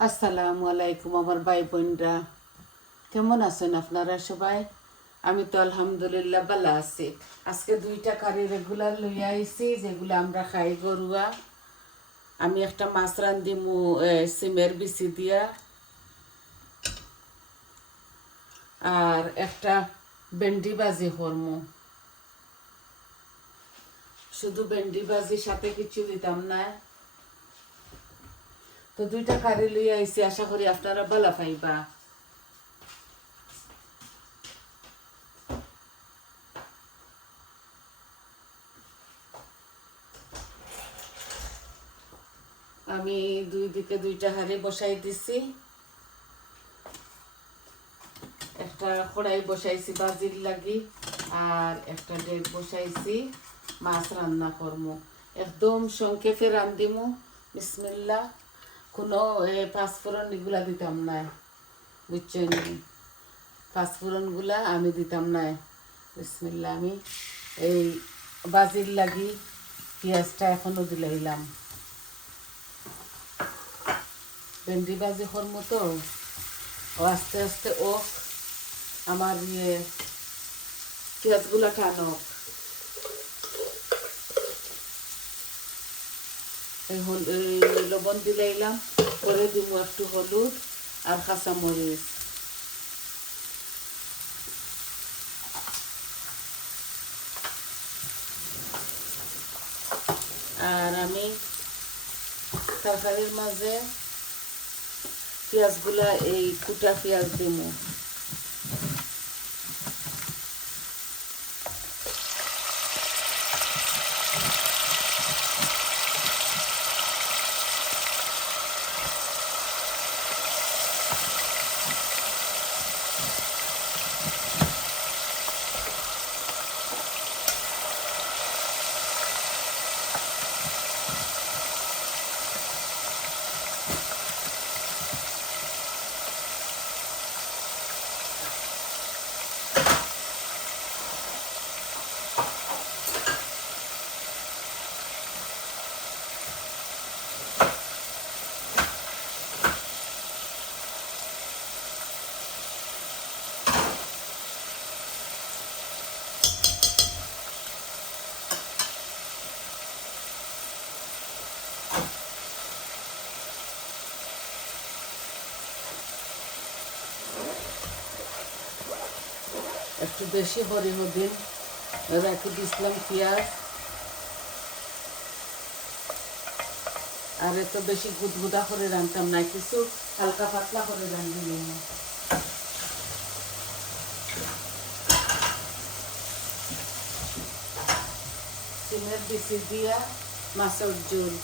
আসসালামু আলাইকুম আমার ভাই বোনরা, কেমন আছেন আপনারা সবাই? আমি তো আলহামদুলিল্লাহ ভালো আছি। আজকে দুইটা কারি রেগুলার লইয়া আইছি যেগুলো আমরা খাই গরুয়া। আমি একটা মাছ রান্ধিমু সিমের বিচি দিয়া, আর একটা ভেন্ডি ভাজি করমু। শুধু ভেন্ডি ভাজি, সাথে কিছু দিতাম না। তো দুইটা কারি লইয়া আইছি, আশা করি আপনারা ভালো পাইবা। আমি দুই দিকে দুইটা হাঁড়ি বসাই দিছি। একটা কড়াই বসাইছি বাজির লাগি, আর একটা ডেক বসাইছি মাছ রান্না করমু। একদম সংক্ষেপে রান্ধিমু। বিসমিল্লাহ। কোনো পাঁচফোড়ন এগুলা দিতাম না, বুঝছেন? পাঁচফোড়নগুলা আমি দিতাম না। বিসমিল্লাহ। আমি এই বাজির লাগি পেঁয়াজটা এখনো দিলাইলাম। ভেন্ডি বাজি করমু তো, ও আস্তে আস্তে আমার পেঁয়াজগুলা টানক। এই লবণ দিলাইলাম, পরে দিব একটু হলুদ আর কাঁচামরিচ। আর আমি তরকারির মাঝে পেঁয়াজগুলা এই কুটা পেঁয়াজ দিব। একটু বেশি হরিণ দিন, রেখে দিয়েছিলাম পেঁয়াজ। আর এত বেশি গুদগুদা করে রান্তাম না, কিছু হালকা পাতলা করে রান্ধিনি। সিমের বিচি দিয়া মাছের ঝোল।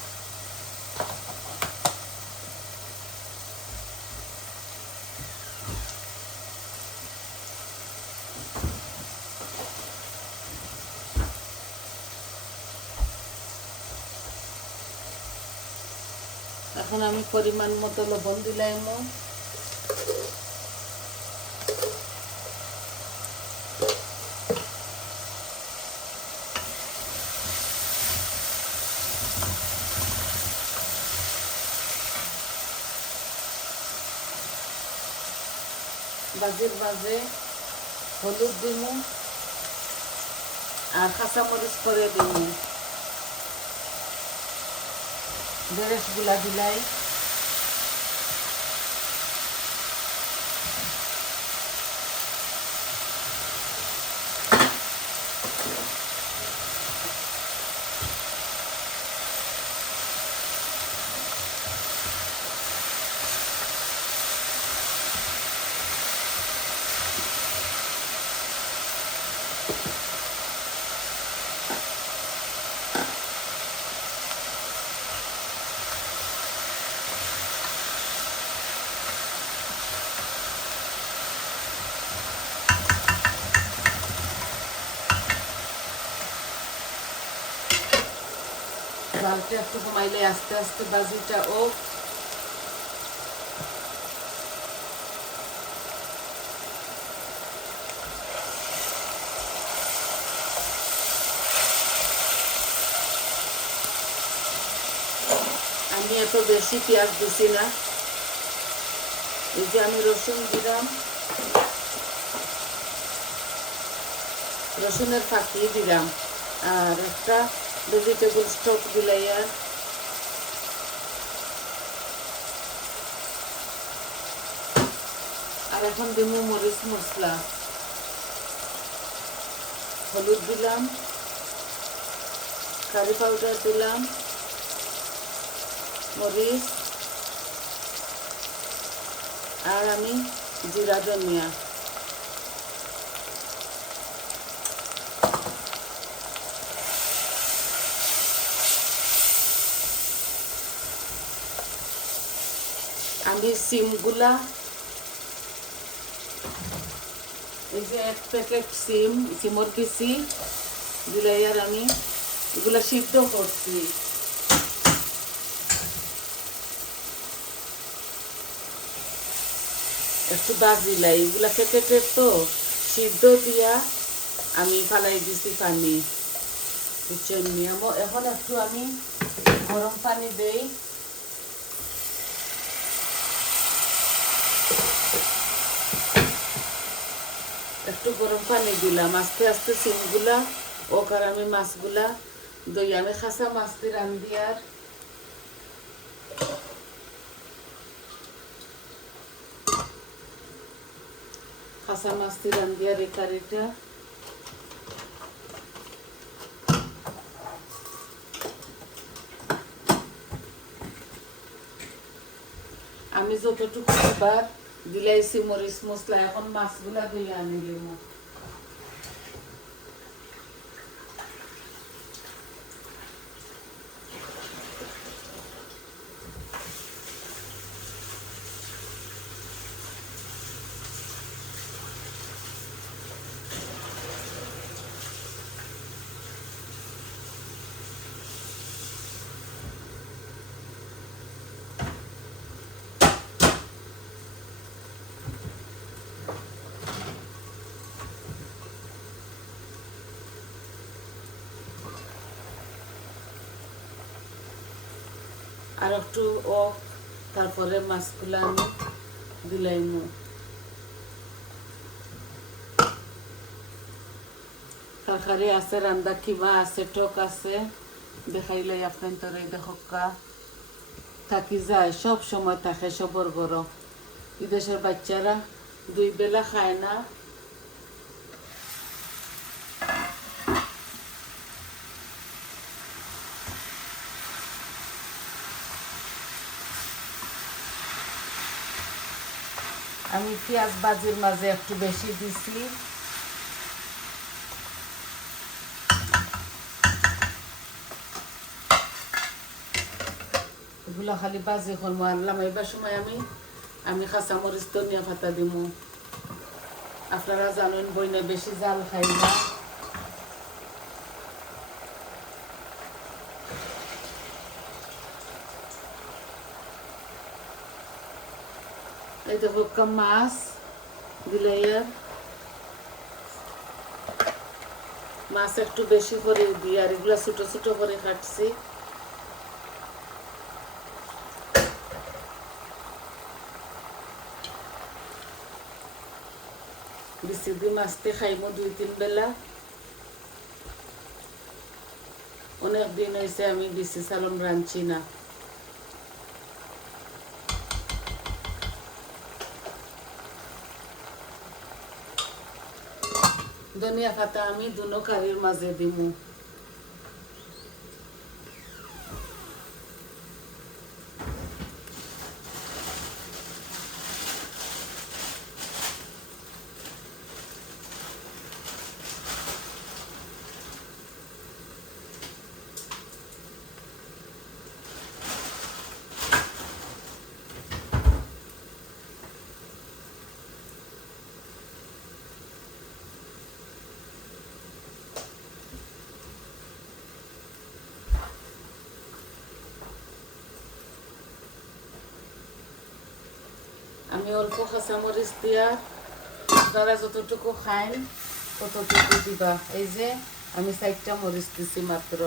এখন আমি পরিমাণ মতো লবণ দিলাম। বাজির মাঝে হলুদ দিব আর কাঁচামরিচ করে দিব। বেরেসগুলা দিলাই। জালটা একটু কমাইলে আস্তে আস্তে বাজিটা আমি এত বেশি পেঁয়াজ দিছি না, এই যে আমি রসুন দিলাম, রসুনের ফাঁকি দিলাম, আর একটা ভেজিটেবল স্টক দিলাইয়া, আর এখন দিব মরিচ মশলা, হলুদ দিলাম, কারি পাউডার দিলাম, মরিচ, আর আমি জিরা ধনিয়া। আমি সিমগুলা, এই যে 1 প্যাকেট সিমর দিছি দিলাই, আর আমি এগুলা সিদ্ধ করছি। একটু বাজিলাই, এগুলা প্যাকেটের তো সিদ্ধ দিয়া আমি ফালাই দিছি পানি, বুঝছেন? এখন একটু আমি গরম পানি দেই, একটু গরম পানি দিলাম, আস্তে আস্তে সিমগুলা ওকার আমি মাছগুলা দই, আমি খাসা মাছ দিয়ে রান্ধি, আর খাসা মাছ দিয়ে রান্ধি, আর এই কারিটা আমি যতটুকু এবার দিলাইছি মরিচ মশলা, এখন মাছগুলা ধুয়ে আনি দিব। আর একটু তারপরে মাছগুলো আমি দিলাইমু। তরকারি আছে, রান্দা কিমা আছে, টক আছে, দেখাইলে আপনার তোরে দেখা থাকি যায়, সব সময় থাকে সবর গরম। বিদেশের বাচ্চারা 2 বেলা খায় না, আমি পেঁয়াজ বাজির মাঝে একটু বেশি দিছি, এগুলো খালি বাজি করবো। আনলাম এবার সময় আমি কাঁচা মরিচ ধনিয়া পাতা দিব। আপনারা জানেন বইনে বেশি জাল খাই না, এই দেখো মাছ দিলে, মাছ একটু বেশি করে দিই, আর এগুলা ছোট ছোট করে কাটছি। বেশি দিয়ে মাছতে খাইমো 2-3 বেলা। অনেক দিন হয়েছে আমি বেশি সালন রাঁধছি না। ধনিয়া পাতা আমি দুনো কারির মাঝে দিমু। আমি অল্প কাঁচামরিচ দিয়া, আপনারা যতটুকু খাইন ততটুকু দিবা। এই যে আমি 4টা মরিচ দিছি মাত্র।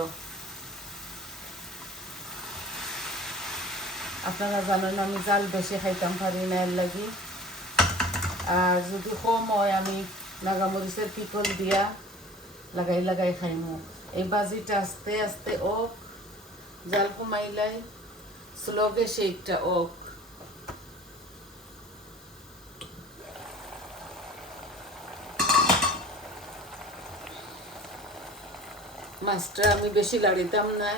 আপনারা জানেন আমি জাল বেশি খাইতাম পারি না, এর লাগি। আর যদি কম হয় আমি নাগামরিচের পিকল দিয়া লাগাই লাগাই খাইমু। এই বাজিটা আস্তে আস্তে ওক, জাল কমাইলাই স্লোগে সেইটা ওক। মাছটা আমি বেশি লাড়িতাম না।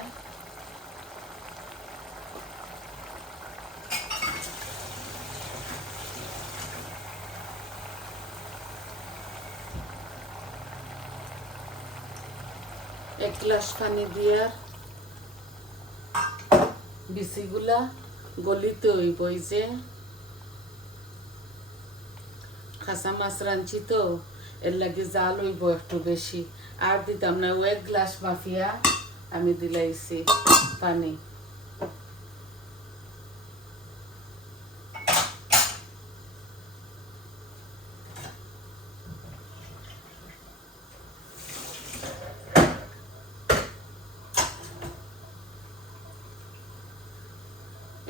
এক গ্লাস পানি দিয়া বিচিগুলা গলিতে হইব। এই যে খাসা মাছ রাঁধছি তো এর লাগে জাল হইব একটু বেশি, আর দিতাম না। ও এক গ্লাস মাফিয়া আমি দিলাইছি পানি।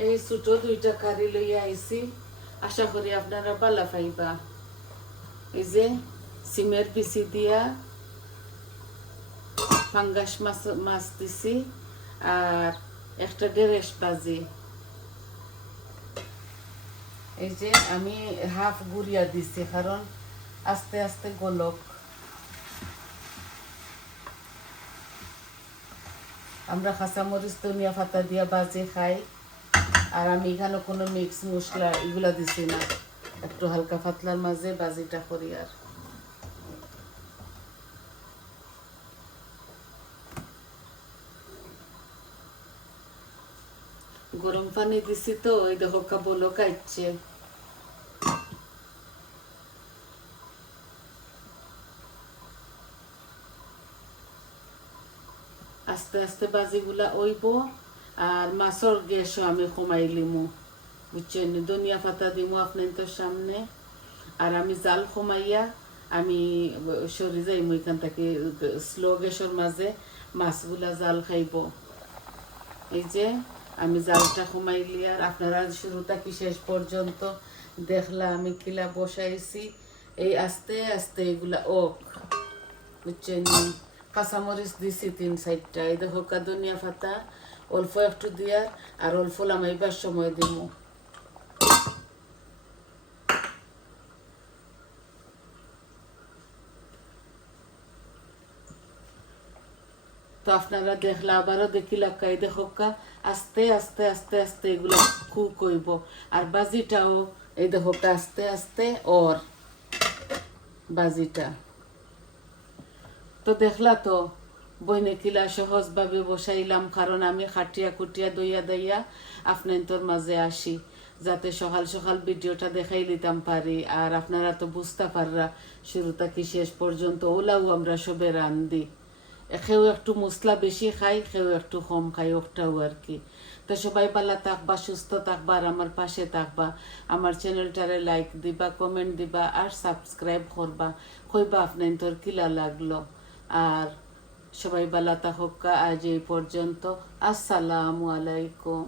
এই ছোট দুইটা কারি লইয়া আইছি, আশা করি আপনারা ভালো পাইবা। এই যে সিমের বিচি দিয়া ফাঙ্গাস মাছ দিছি, আর একটা ডেরেস বাজি। এই যে আমি হাফ গুড়িয়া দিছি, কারণ আস্তে আস্তে গলক। আমরা কাঁচামরিচ ধনিয়া পাতা দিয়া বাজি খাই, আর আমি এখানে কোনো মিক্স মশলা এগুলা দিছি না, একটু হালকা পাতলার মাঝে বাজিটা করি। আর গরম পানি দিছি তো এই দেখো বলো কাটছে। আস্তে আস্তে বাজিগুলা ওইব, আর মাছের গ্যাসও আমি কমাই লিমু, বুঝছেন। ধনিয়া পাতা দিমু আপনাদের সামনে, আর আমি জাল কমাইয়া আমি সরি যাইমু এখান থেকে। স্লো গ্যাসের মাঝে মাছগুলা জাল খাইব। এই যে আমি জালটা কমাইলি, আর আপনারা শুরুটা কি শেষ পর্যন্ত দেখলা আমি কিলা বসাইছি। এই আস্তে আস্তে এগুলা ওক, বুঝছেন। কাঁচামরিচ দিছি 3-4টা। এই দেখো ধনিয়া পাতা অল্প একটু দিয়ার, আর অল্প লামাইবার সময় দিব। তো আপনারা দেখলা, আবারও দেখিলা, এই দেখো আস্তে আস্তে আস্তে আস্তে এগুলো কুক হইব। আর বাজিটাও এই দেখো আস্তে আস্তে ওর বাজিটা। তো দেখলা তো বইনে কিলা সহজভাবে বসাইলাম, কারণ আমি খাটিয়া খুটিয়া দইয়া দইয়া আপনার মাঝে আসি, যাতে সকাল সকাল ভিডিওটা দেখাই দিতাম পারি। আর আপনারা তো বুঝতে পাররা শুরুটা কি শেষ পর্যন্ত। ওলাও আমরা সবে রান্ধি, কেউ একটু মশলা বেশি খাই, কেউ একটু কম খাই, ওটাও আর কি। তো সবাই ভালো থাকবা, সুস্থ থাকবা, আর আমার পাশে থাকবা। আমার চ্যানেলটারে লাইক দিবা, কমেন্ট দিবা, আর সাবস্ক্রাইব করবা, কইবা আপনার কিলা লাগলো। আর সবাই ভালো থাকা, আজ এই পর্যন্ত। আসসালামু আলাইকুম।